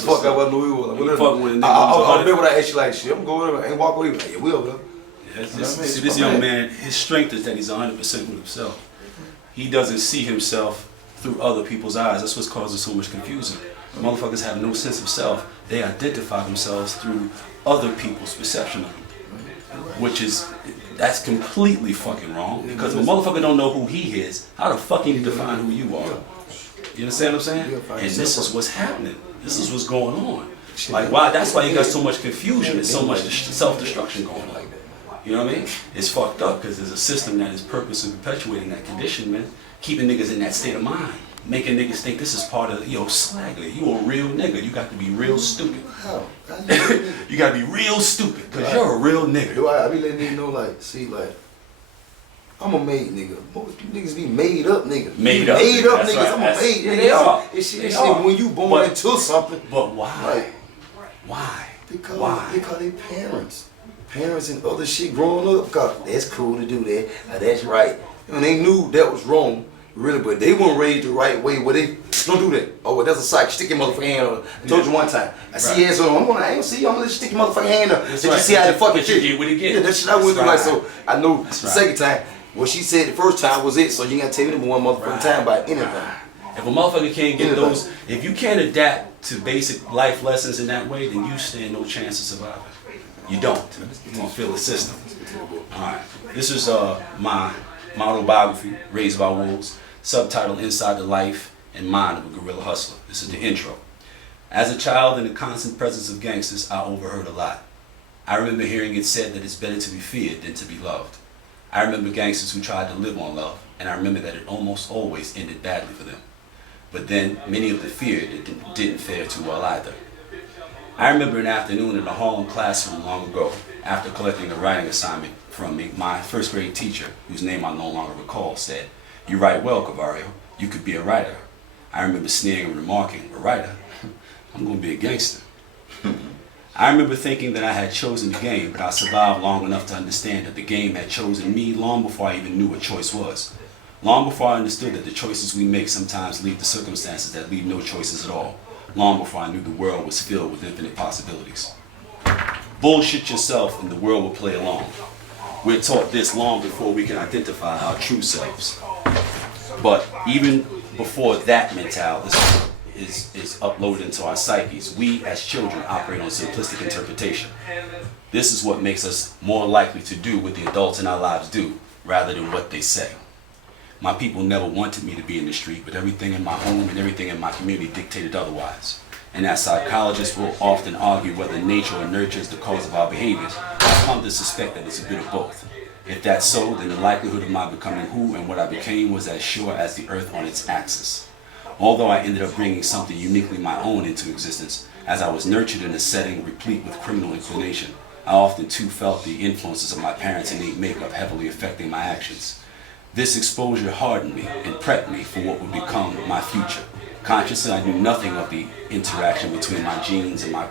the fuck out of New York. Like, fucking with a nigga. I remember when I asked you like, shit, I'm going over and walk away. Like, yeah, we over there. See, this young man, his strength is that he's 100% with himself. He doesn't see himself through other people's eyes. That's what's causing so much confusion. Motherfuckers have no sense of self. They identify themselves through other people's perception of them. Which is, that's completely fucking wrong. Because if a motherfucker don't know who he is, how the fuck can you define who you are? You understand what I'm saying? And this is what's happening. This is what's going on. Like, why? That's why you got so much confusion and so much self-destruction going on. You know what I mean? It's fucked up because there's a system that is purposely perpetuating that condition, man. Keeping niggas in that state of mind. Making niggas think this is part of, yo, slagly. You a real nigga. You got to be real stupid. You got to be real stupid because you're a real nigga. I be letting niggas know, like, see, like, I'm a made nigga. Most niggas be made up niggas. Made up niggas. Right. I'm a made nigga. They are. It's shit when you born into something. But why? Like, why? Because they parents and other shit growing up. Cause that's cool to do that. Now, that's right. And they knew that was wrong. Really, but they weren't raised the right way. Where they don't do that. Oh, well, that's a psych. Stick your motherfucking hand on. I told you one time. I see your ass on. I ain't see you. I'm gonna stick your motherfucking hand up. Did you see how the fucking shit? Yeah, that shit I went through. Like, so I know the second time. What she said the first time was it. So you gotta tell me the one motherfucking time about anything. If a motherfucker can't get those, if you can't adapt to basic life lessons in that way, then you stand no chance of surviving. You don't. You don't feel the system. All right. This is my autobiography, Raised by Wolves. Subtitle, Inside the Life and Mind of a Guerrilla Hustler. This is the intro. As a child in the constant presence of gangsters, I overheard a lot. I remember hearing it said that it's better to be feared than to be loved. I remember gangsters who tried to live on love, and I remember that it almost always ended badly for them. But then, many of the feared didn't fare too well either. I remember an afternoon in a Harlem classroom long ago, after collecting a writing assignment from me, my first grade teacher, whose name I no longer recall, said, "You write well, Cavario. You could be a writer." I remember sneering and remarking, "A writer? I'm going to be a gangster." I remember thinking that I had chosen the game, but I survived long enough to understand that the game had chosen me long before I even knew what choice was. Long before I understood that the choices we make sometimes lead to circumstances that leave no choices at all. Long before I knew the world was filled with infinite possibilities. Bullshit yourself and the world will play along. We're taught this long before we can identify our true selves. But even before that mentality is uploaded into our psyches, we as children operate on simplistic interpretation. This is what makes us more likely to do what the adults in our lives do, rather than what they say. My people never wanted me to be in the street, but everything in my home and everything in my community dictated otherwise. And as psychologists will often argue whether nature or nurture is the cause of our behaviors, I've come to suspect that it's a bit of both. If that's so, then the likelihood of my becoming who and what I became was as sure as the earth on its axis. Although I ended up bringing something uniquely my own into existence, as I was nurtured in a setting replete with criminal inclination, I often too felt the influences of my parents' innate makeup heavily affecting my actions. This exposure hardened me and prepped me for what would become my future. Consciously, I knew nothing of the interaction between my genes and my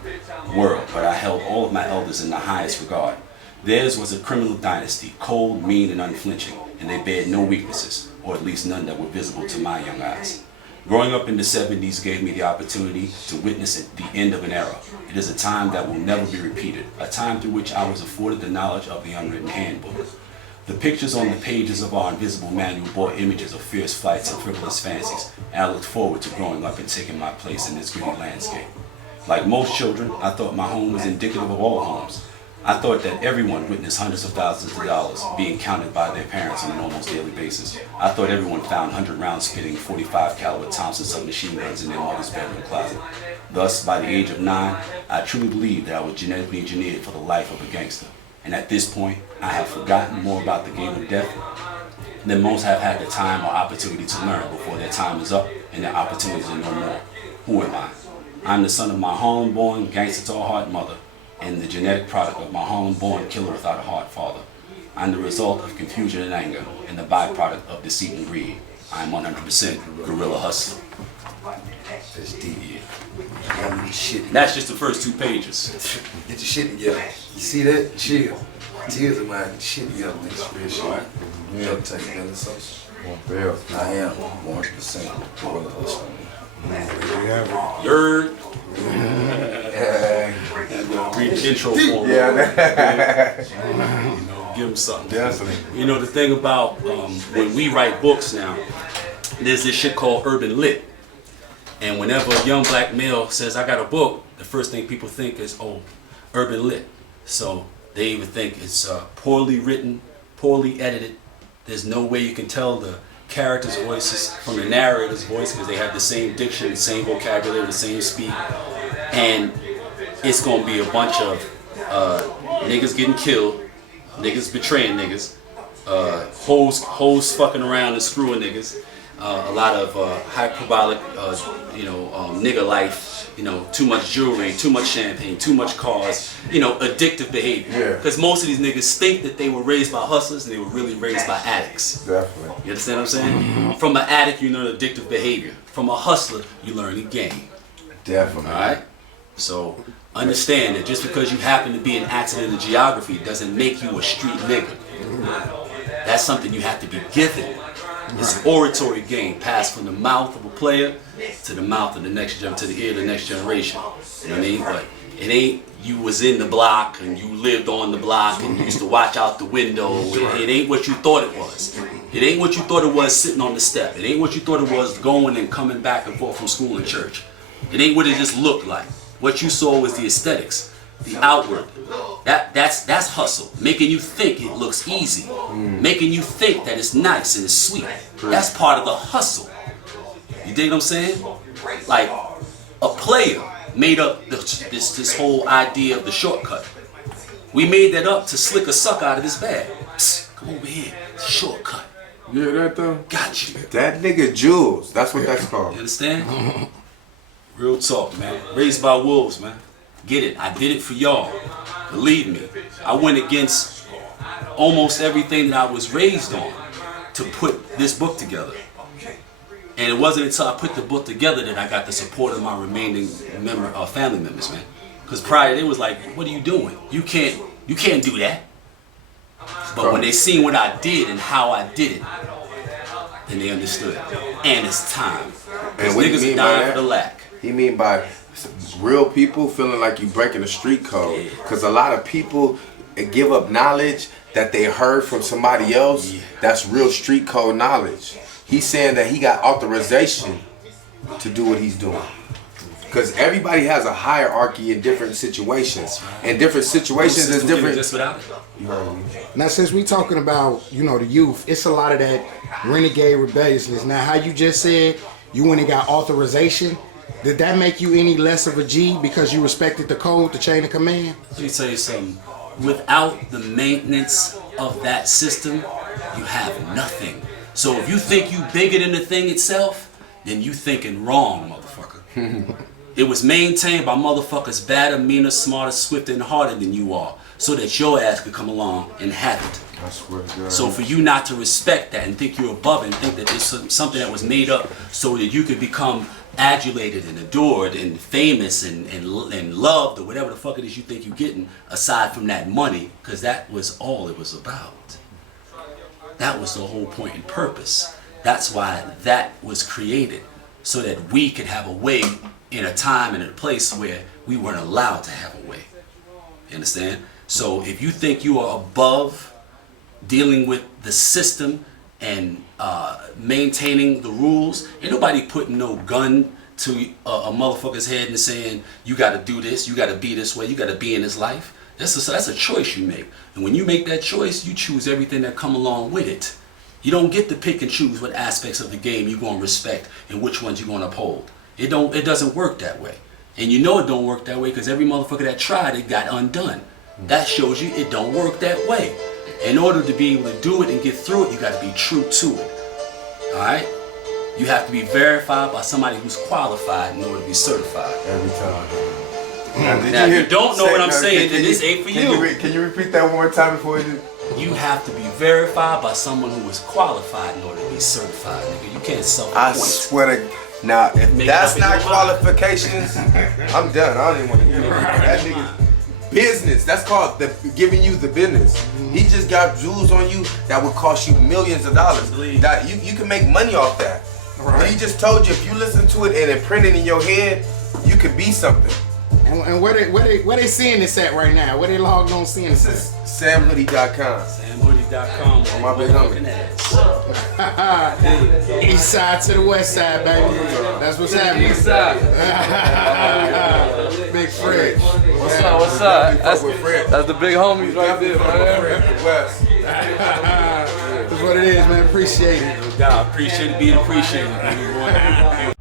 world, but I held all of my elders in the highest regard. Theirs was a criminal dynasty, cold, mean, and unflinching, and they bared no weaknesses, or at least none that were visible to my young eyes. Growing up in the 70s gave me the opportunity to witness the end of an era. It is a time that will never be repeated, a time through which I was afforded the knowledge of the unwritten handbook. The pictures on the pages of our invisible manual bore images of fierce fights and frivolous fancies, and I looked forward to growing up and taking my place in this gritty landscape. Like most children, I thought my home was indicative of all homes. I thought that everyone witnessed hundreds of thousands of dollars being counted by their parents on an almost daily basis. I thought everyone found 100-round spitting 45 caliber Thompson submachine guns in their mother's bedroom closet. Thus, by the age of 9, I truly believed that I was genetically engineered for the life of a gangster. And at this point, I have forgotten more about the game of death than most have had the time or opportunity to learn before their time is up and their opportunities are no more. Who am I? I'm the son of my Harlem-born, gangster-to-a-heart mother, and the genetic product of my Harlem-born killer without a heart father. I'm the result of confusion and anger, and the byproduct of deceit and greed. I'm 100% guerrilla hustler. That's deep. That's just the first 2 pages. Get your shit together. You see that? Chill. Tears of mine. Get your shit together. That's real shit. Yeah. Take together, Sosa. I am 100% guerrilla hustler. Yerd. Read the intro for him. Give him something. Definitely. You know, the thing about when we write books now, there's this shit called urban lit. And whenever a young black male says, I got a book, the first thing people think is, oh, urban lit. So they even think it's poorly written, poorly edited. There's no way you can tell the characters' voices from the narrator's voice because they have the same diction, the same vocabulary, the same speak. And it's going to be a bunch of niggas getting killed, niggas betraying niggas, hoes fucking around and screwing niggas, a lot of hyperbolic, nigga life, too much jewelry, too much champagne, too much cars, addictive behavior. Because most of these niggas think that they were raised by hustlers and they were really raised by addicts. Definitely. You understand what I'm saying? Mm-hmm. From an addict, you learn addictive behavior. From a hustler, you learn a game. Definitely. All right? So understand that just because you happen to be an accident in geography doesn't make you a street nigga. That's something you have to be given. It's oratory game passed from the mouth of a player to the mouth of the next to the ear of the next generation. You know what I mean? But it ain't you was in the block and you lived on the block and you used to watch out the window. It ain't what you thought it was. It ain't what you thought it was sitting on the step. It ain't what you thought it was going and coming back and forth from school and church. It ain't what it just looked like. What you saw was the aesthetics, the outward. That's hustle, making you think it looks easy, making you think that it's nice and it's sweet. That's part of the hustle. You dig what I'm saying? Like a player made up this whole idea of the shortcut. We made that up to slick a suck out of this bag. Psst, come over here, shortcut. You hear that though? Got you. That nigga Jules, that's what that's called. You understand? Real talk, man. Raised by wolves, man. Get it. I did it for y'all. Believe me. I went against almost everything that I was raised on to put this book together. And it wasn't until I put the book together that I got the support of my remaining family members, man. Because prior, they was like, what are you doing? You can't do that. But when they seen what I did and how I did it, then they understood. And it's time. Because niggas are dying for the lack. He mean by real people feeling like you breaking the street code. Because a lot of people give up knowledge that they heard from somebody else. That's real street code knowledge. He's saying that he got authorization to do what he's doing. Because everybody has a hierarchy in different situations. And different situations is different. Just without it. Now, since we talking about, the youth, it's a lot of that renegade rebelliousness. Now, how you just said you went and got authorization, did that make you any less of a G because you respected the code, the chain of command? Let me tell you something. Without the maintenance of that system, you have nothing. So if you think you bigger than the thing itself, then you thinking wrong, motherfucker. It was maintained by motherfuckers badder, meaner, smarter, swifter, and harder than you are, so that your ass could come along and have it. I swear to God. So for you not to respect that and think you're above it and think that it's something that was made up so that you could become adulated and adored and famous and loved or whatever the fuck it is you think you're getting, aside from that money, because that was all it was about. That was the whole point and purpose. That's why that was created, so that we could have a way in a time and in a place where we weren't allowed to have a way. You understand? So if you think you are above dealing with the system and maintaining the rules, ain't nobody putting no gun to a motherfucker's head and saying, you gotta do this, you gotta be this way, you gotta be in this life. That's a choice you make. And when you make that choice, you choose everything that come along with it. You don't get to pick and choose what aspects of the game you're gonna respect and which ones you're gonna uphold. It doesn't work that way. And you know it don't work that way because every motherfucker that tried it got undone. That shows you it don't work that way. In order to be able to do it and get through it, you gotta be true to it. Alright? You have to be verified by somebody who's qualified in order to be certified. Every time. Now, if you don't know what I'm saying, then this ain't for you. Can you repeat that one more time before you do? You have to be verified by someone who is qualified in order to be certified, nigga. You can't self-appoint. I swear to now, if that's not qualifications, I'm done. I don't even want to hear that. That nigga's business. That's called giving you the business. He just got jewels on you that would cost you millions of dollars. That you can make money off that. Right. He just told you if you listen to it and imprint it in your head, you could be something. And where they seeing this at right now? Where they logged on seeing this at? SamHoody.com. SamHoody.com. On my big homie. East side to the west side, baby. That's what's happening. East side. Big Fred. What's up? What's up? That's the big homies right there, man. That's what it is, man. Appreciate it. God, appreciate it being appreciated.